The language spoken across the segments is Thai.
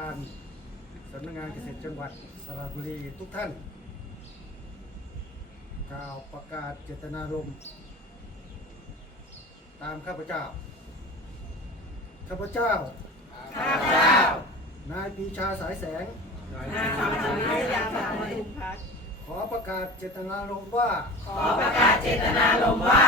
การสำนักงานเกษตรจังหวัดสระบุรีทุกท่าน กล่าวประกาศเจตนารมณ์ตามข้าพเจ้า ข้าพเจ้า ข้าพเจ้า นายปรีชาสายแสง นางสาวสุริยาสามัญพัฒน์ขอประกาศเจตนารมณ์ว่า ขอประกาศเจตนารมณ์ว่า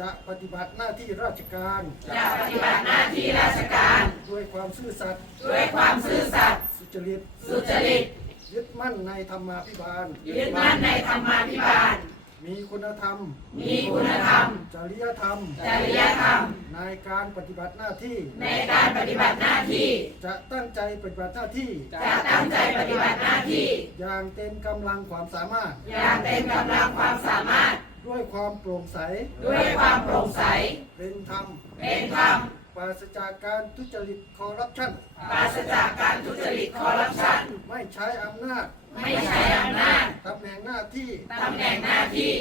จะปฏิบัติหน้าที่ราชการ จะปฏิบัติหน้าที่ราชการ ด้วย ความซื่อสัตย์ด้วยความซื่อสัตย์สุจริตสุจริต ยึดมั่นในธรรมาภิบาล ยึดมั่นในธรรมาภิบาล มีคุณธรรม มีคุณธรรม จริยธรรม จริยธรรม ในการปฏิบัติหน้าที่ ในการปฏิบัติหน้าที่ จะตั้งใจปฏิบัติหน้าที่ จะตั้งใจปฏิบัติหน้าที่ อย่างเต็มกำลังความสามารถ อย่างเต็มกำลังความสามารถ ด้วยความโปร่งใส ด้วยความโปร่งใส เป็นธรรม เป็นธรรม ปราศจากการทุจริตคอร์รัปชันปราศจากการทุจริตคอร์รัปชัน ไม่ใช้อำนาจ ไม่ใช้อำนาจตำแหน่งหน้าที่ ตำแหน่งหน้าที่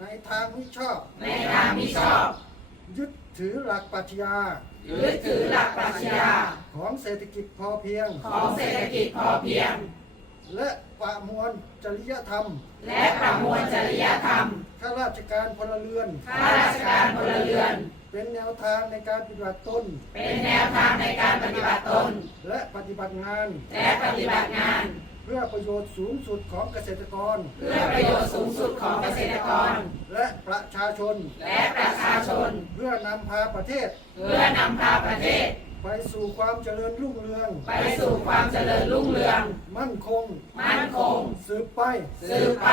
ในทางมิชอบ ในทางมิชอบ ยึดถือหลักปรัชญายึดถือหลักปรัชญา ของเศรษฐกิจพอเพียง ของเศรษฐกิจพอเพียง และประมวลจริยธรรม และประมวลจริยธรรมข้า ราชการพลเรือน ข้าราชการพลเรือน เป็นแนวทางในการปฏิบัติตน เป็นแนวทางในการปฏิบัติตน และปฏิบัติงาน และปฏิบัติงาน เพื่อประโยชน์สูงสุดของเกษตรกร เพื่อประโยชน์สูงสุดของเกษตรกร และประชาชน และประชาชน เพื่อนำพาประเทศ เพื่อนำพาประเทศ ไปสู่ความเจริญรุ่งเรือง ไปสู่ความเจริญรุ่งเรือง มั่นคง มั่นคง สืบไป สืบไป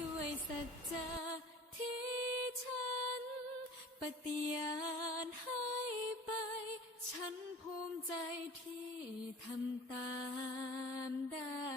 ด้วยสัจจะที่ฉัน ปฏิญาณให้ไป ฉันภูมิใจที่ทำตามได้